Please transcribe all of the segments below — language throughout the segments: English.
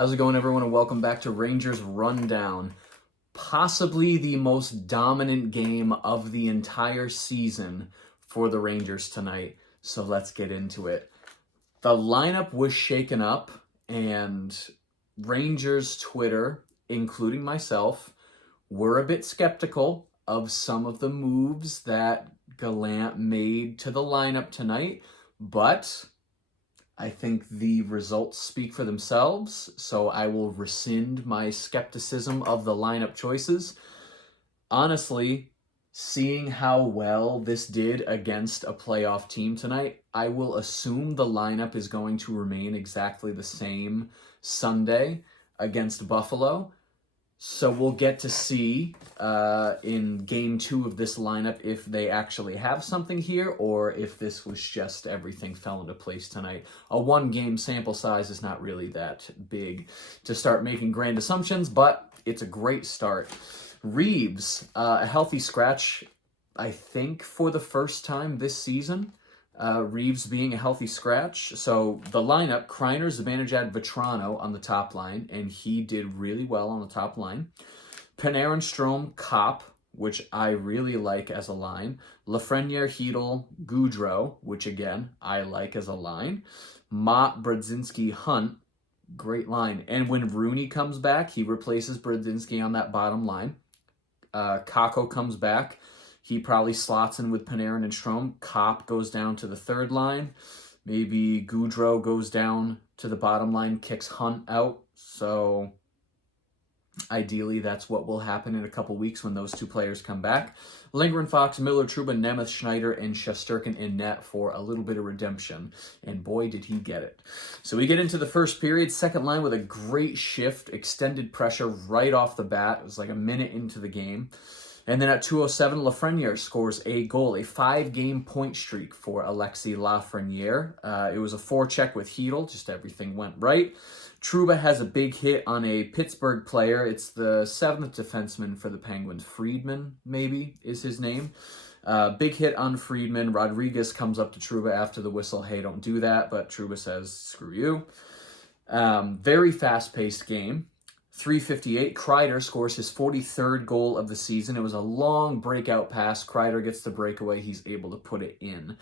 How's it going, everyone, and welcome back to Rangers Rundown. Possibly the most dominant game of the entire season for the Rangers tonight, so let's get into it. The lineup was shaken up, and Rangers Twitter, including myself, were a bit skeptical of some of the moves that Gallant made to the lineup tonight, but I think the results speak for themselves, so I will rescind my skepticism of the lineup choices. Honestly, seeing how well this did against a playoff team tonight, I will assume the lineup is going to remain exactly the same Sunday against Buffalo. So we'll get to see in game 2 of this lineup if they actually have something here or if this was just everything fell into place tonight. A 1-game sample size is not really that big to start making grand assumptions, but it's a great start. Reeves, a healthy scratch, I think, for the first time this season. Reeves being a healthy scratch. So the lineup, Kreiner, Zibanejad, Vetrano on the top line, and he did really well on the top line. Panarin, Strome, Kopp, which I really like as a line. Lafreniere, Hedl, Gaudreau, which again, I like as a line. Mott, Brodzinski, Hunt, great line. And when Rooney comes back, he replaces Brodzinski on that bottom line. Kakko comes back. He probably slots in with Panarin and Strome. Kopp goes down to the third line. Maybe Gaudreau goes down to the bottom line, kicks Hunt out. So ideally, that's what will happen in a couple weeks when those two players come back. Lindgren, Fox, Miller, Trouba, Nemeth, Schneider, and Shesterkin in net for a little bit of redemption. And boy, did he get it. So we get into the first period. Second line with a great shift, extended pressure right off the bat. It was like a minute into the game. And then at 2:07, Lafreniere scores a goal, a 5-game point streak for Alexis Lafreniere. It was a forecheck with Hedl, just everything went right. Trouba has a big hit on a Pittsburgh player. It's the 7th defenseman for the Penguins. Friedman, maybe, is his name. Big hit on Friedman. Rodriguez comes up to Trouba after the whistle. Hey, don't do that. But Trouba says, screw you. Very fast-paced game. 3:58, Kreider scores his 43rd goal of the season. It was a long breakout pass. Kreider gets the breakaway. He's able to put it in.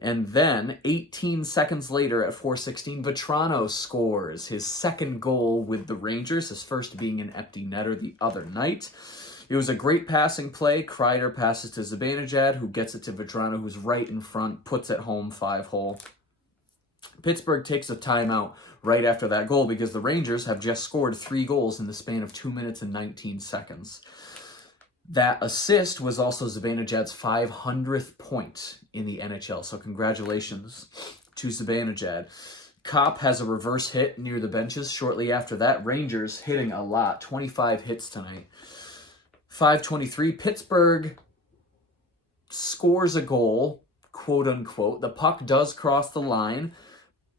And then 18 seconds later at 4:16, Vetrano scores his second goal with the Rangers, his first being an empty netter the other night. It was a great passing play. Kreider passes to Zibanejad, who gets it to Vetrano, who's right in front, puts it home 5-hole. Pittsburgh takes a timeout right after that goal because the Rangers have just scored 3 goals in the span of 2 minutes and 19 seconds. That assist was also Zibanejad's 500th point in the NHL, so congratulations to Zibanejad. Kopp has a reverse hit near the benches shortly after that. Rangers hitting a lot, 25 hits tonight. 5:23, Pittsburgh scores a goal, quote unquote. The puck does cross the line,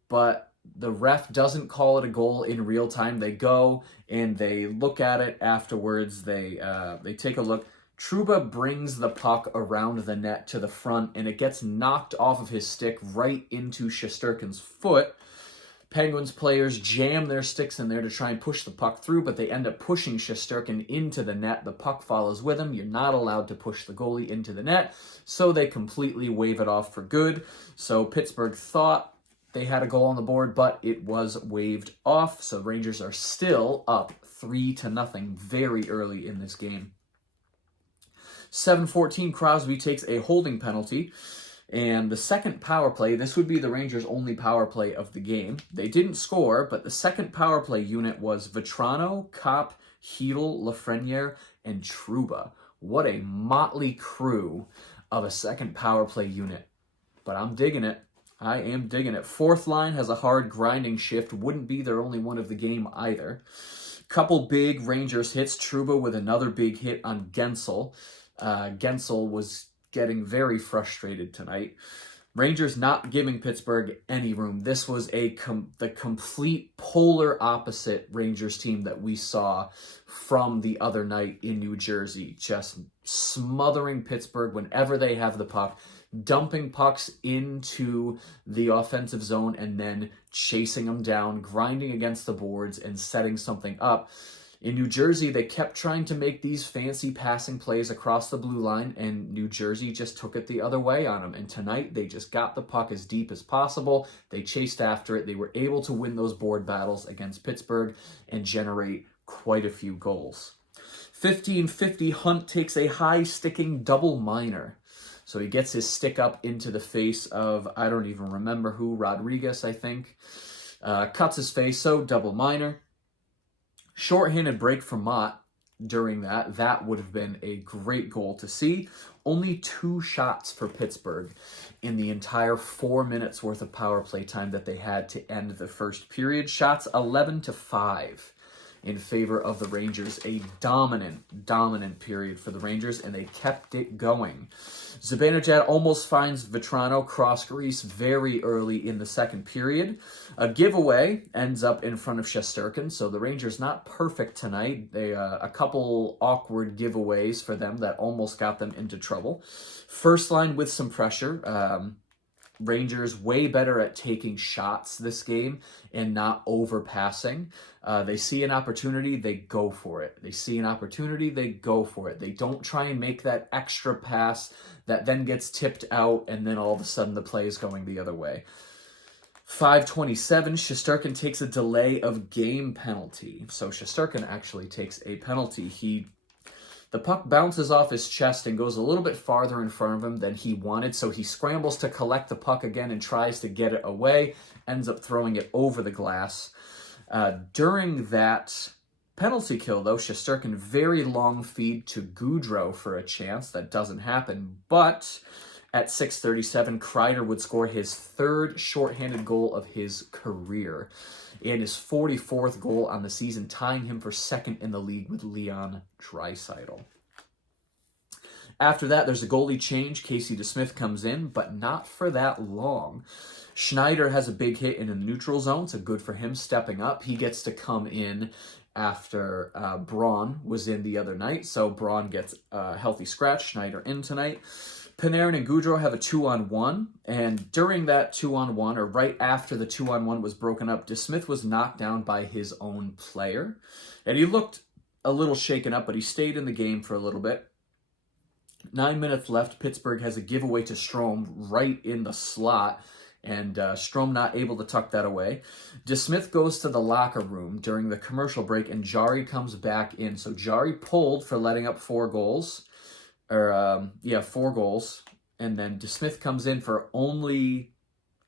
but the ref doesn't call it a goal in real time. They go and they look at it afterwards. They take a look. Trouba brings the puck around the net to the front, and it gets knocked off of his stick right into Shesterkin's foot. Penguins players jam their sticks in there to try and push the puck through, but they end up pushing Shesterkin into the net. The puck follows with him. You're not allowed to push the goalie into the net, so they completely wave it off for good. So Pittsburgh thought they had a goal on the board, but it was waved off. So Rangers are still up 3-0 very early in this game. 7:14, Crosby takes a holding penalty. And the second power play, this would be the Rangers' only power play of the game. They didn't score, but the second power play unit was Vetrano, Kopp, Hedl, Lafreniere, and Trouba. What a motley crew of a second power play unit. But I'm digging it. I am digging it. Fourth line has a hard grinding shift. Wouldn't be their only one of the game either. Couple big Rangers hits. Trouba with another big hit on Gensel. Gensel was getting very frustrated tonight. Rangers not giving Pittsburgh any room. This was the complete polar opposite Rangers team that we saw from the other night in New Jersey. Just smothering Pittsburgh whenever they have the puck. dumping pucks into the offensive zone and then chasing them down, grinding against the boards and setting something up. In New Jersey, they kept trying to make these fancy passing plays across the blue line, and New Jersey just took it the other way on them. And tonight, they just got the puck as deep as possible. They chased after it. They were able to win those board battles against Pittsburgh and generate quite a few goals. 15:50, Hunt takes a high-sticking double minor. So he gets his stick up into the face of, I don't even remember who, Rodriguez, I think. Cuts his face, so double minor. Short-handed break from Mott during that. That would have been a great goal to see. Only 2 shots for Pittsburgh in the entire 4 minutes worth of power play time that they had to end the first period. Shots 11-5 in favor of the Rangers. A dominant period for the Rangers, and they kept it going. Zibanejad almost finds Vetrano cross-grease very early in the second period. A giveaway ends up in front of Shesterkin, so the Rangers not perfect tonight. They a couple awkward giveaways for them that almost got them into trouble. First line with some pressure. Rangers way better at taking shots this game and not overpassing. They see an opportunity, they go for it. They see an opportunity, they go for it. They don't try and make that extra pass that then gets tipped out and then all of a sudden the play is going the other way. 5:27, Shesterkin takes a delay of game penalty. So Shesterkin actually takes a penalty. The puck bounces off his chest and goes a little bit farther in front of him than he wanted, so he scrambles to collect the puck again and tries to get it away, ends up throwing it over the glass. During that penalty kill, though, Shesterkin very long feed to Goudreau for a chance. That doesn't happen, but at 6:37, Kreider would score his 3rd shorthanded goal of his career and his 44th goal on the season, tying him for 2nd in the league with Leon Draisaitl. After that, there's a goalie change. Casey DeSmith comes in, but not for that long. Schneider has a big hit in the neutral zone, so good for him stepping up. He gets to come in after Braun was in the other night, so Braun gets a healthy scratch. Schneider in tonight. Panarin and Goudreau have a 2-on-1, and during that 2-on-1, or right after the 2-on-1 was broken up, DeSmith was knocked down by his own player, and he looked a little shaken up, but he stayed in the game for a little bit. 9 minutes left. Pittsburgh has a giveaway to Strome right in the slot, and Strome not able to tuck that away. DeSmith goes to the locker room during the commercial break, and Jarry comes back in. So Jarry pulled for letting up 4 goals. 4 goals, and then DeSmith comes in for only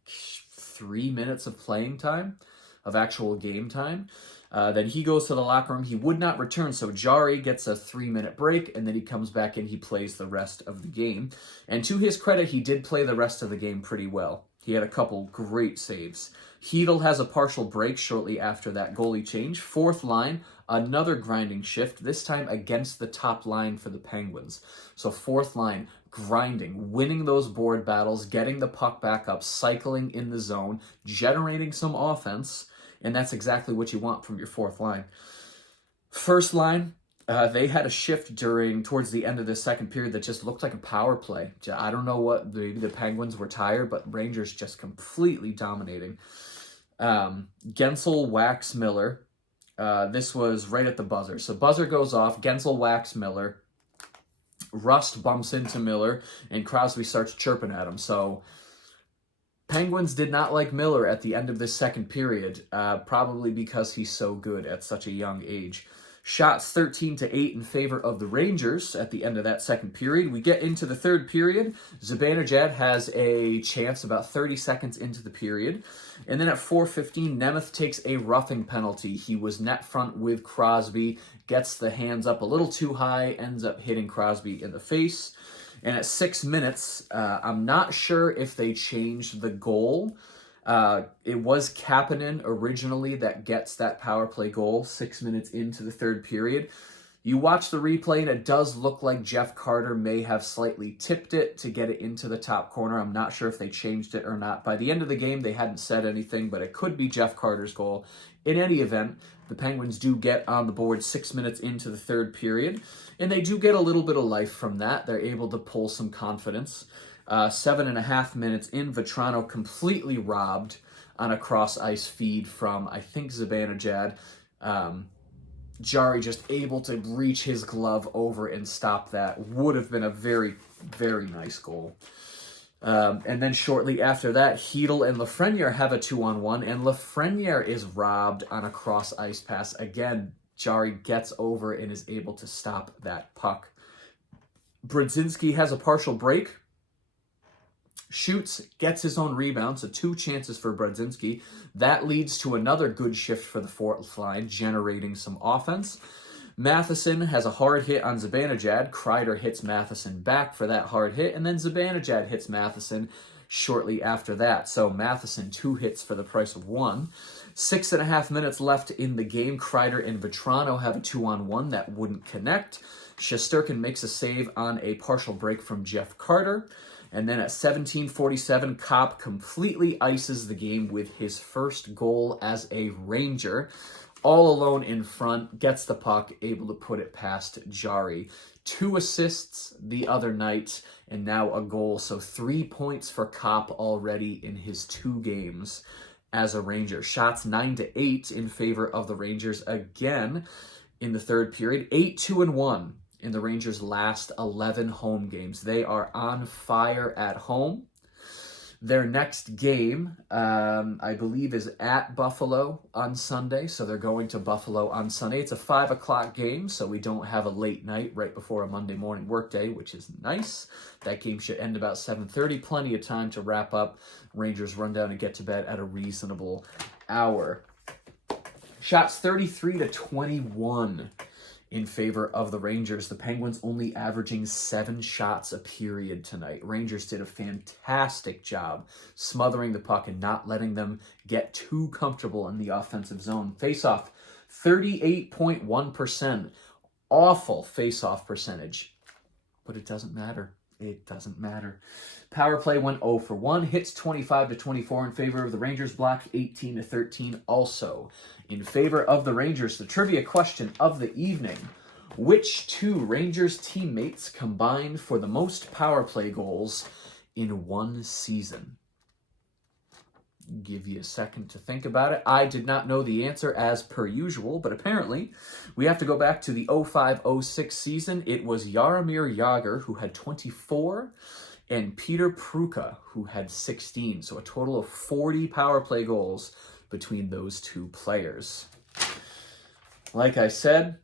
3 minutes of playing time, of actual game time. Then he goes to the locker room. He would not return, so Jarry gets a 3-minute break, and then he comes back in. He plays the rest of the game. And to his credit, he did play the rest of the game pretty well. He had a couple great saves. Hedl has a partial break shortly after that goalie change. 4th line, another grinding shift, this time against the top line for the Penguins. So 4th line, grinding, winning those board battles, getting the puck back up, cycling in the zone, generating some offense, and that's exactly what you want from your 4th line. First line, they had a shift towards the end of the second period that just looked like a power play. I don't know what, maybe the Penguins were tired, but Rangers just completely dominating. Gensel whacks Miller. This was right at the buzzer. So buzzer goes off, Gensel whacks Miller, Rust bumps into Miller, and Crosby starts chirping at him. So Penguins did not like Miller at the end of this second period, probably because he's so good at such a young age. Shots 13-8 in favor of the Rangers at the end of that second period. We get into the third period. Zibanejad has a chance about 30 seconds into the period. And then at 4:15, Nemeth takes a roughing penalty. He was net front with Crosby, gets the hands up a little too high, ends up hitting Crosby in the face. And at 6 minutes, I'm not sure if they changed the goal. It was Kapanen originally that gets that power play goal 6 minutes into the third period. You watch the replay and it does look like Jeff Carter may have slightly tipped it to get it into the top corner. I'm not sure if they changed it or not. By the end of the game, they hadn't said anything, but it could be Jeff Carter's goal. In any event, the Penguins do get on the board 6 minutes into the third period, and they do get a little bit of life from that. They're able to pull some confidence. 7.5 minutes in, Vetrano completely robbed on a cross-ice feed from, I think, Zibanejad. Jarry just able to reach his glove over and stop that. Would have been a very, very nice goal. And then shortly after that, Hedl and Lafreniere have a 2-on-1, and Lafreniere is robbed on a cross-ice pass. Again, Jarry gets over and is able to stop that puck. Brodzinski has a partial break, shoots, gets his own rebound, so 2 chances for Brodzinski. That leads to another good shift for the fourth line, generating some offense. Matheson has a hard hit on Zibanejad. Kreider hits Matheson back for that hard hit, and then Zibanejad hits Matheson shortly after that. So Matheson 2 hits for the price of 1. 6.5 minutes left in the game. Kreider and Vetrano have a 2-on-1 that wouldn't connect. Shesterkin makes a save on a partial break from Jeff Carter. And then at 17:47, Kopp completely ices the game with his first goal as a Ranger. All alone in front, gets the puck, able to put it past Jarry. 2 assists the other night, and now a goal. So 3 points for Kopp already in his 2 games as a Ranger. Shots 9-8 in favor of the Rangers again in the third period. 8-2-1 in the Rangers' last 11 home games. They are on fire at home. Their next game, I believe, is at Buffalo on Sunday. So they're going to Buffalo on Sunday. It's a 5 o'clock game, so we don't have a late night right before a Monday morning workday, which is nice. That game should end about 7:30. Plenty of time to wrap up Rangers rundown and get to bed at a reasonable hour. Shots 33-21 in favor of the Rangers. The Penguins only averaging 7 shots a period tonight. Rangers did a fantastic job smothering the puck and not letting them get too comfortable in the offensive zone. Face-off, 38.1%. Awful face-off percentage. But it doesn't matter. It doesn't matter. Power play went 0 for 1. Hits 25-24 in favor of the Rangers. Blocked 18-13 also in favor of the Rangers. The trivia question of the evening. Which 2 Rangers teammates combined for the most power play goals in one season? Give you a second to think about it. I did not know the answer as per usual, but apparently we have to go back to the 05-06 season. It was Jaromir Jagr who had 24 and Peter Pruka who had 16. So a total of 40 power play goals between those 2 players. Like I said,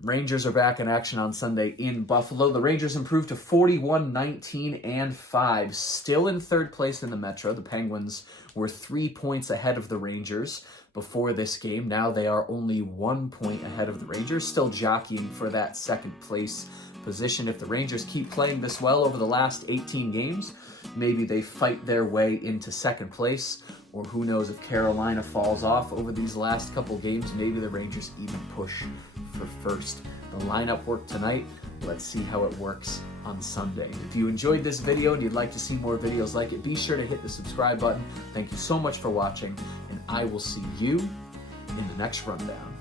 Rangers are back in action on Sunday in Buffalo. The Rangers improved to 41-19-5, still in third place in the Metro. The Penguins were 3 points ahead of the Rangers before this game. Now they are only 1 point ahead of the Rangers, still jockeying for that second place position. If the Rangers keep playing this well over the last 18 games, maybe they fight their way into second place. Or who knows, if Carolina falls off over these last couple games, maybe the Rangers even push for first. The lineup worked tonight. Let's see how it works on Sunday. If you enjoyed this video and you'd like to see more videos like it, be sure to hit the subscribe button. Thank you so much for watching, and I will see you in the next rundown.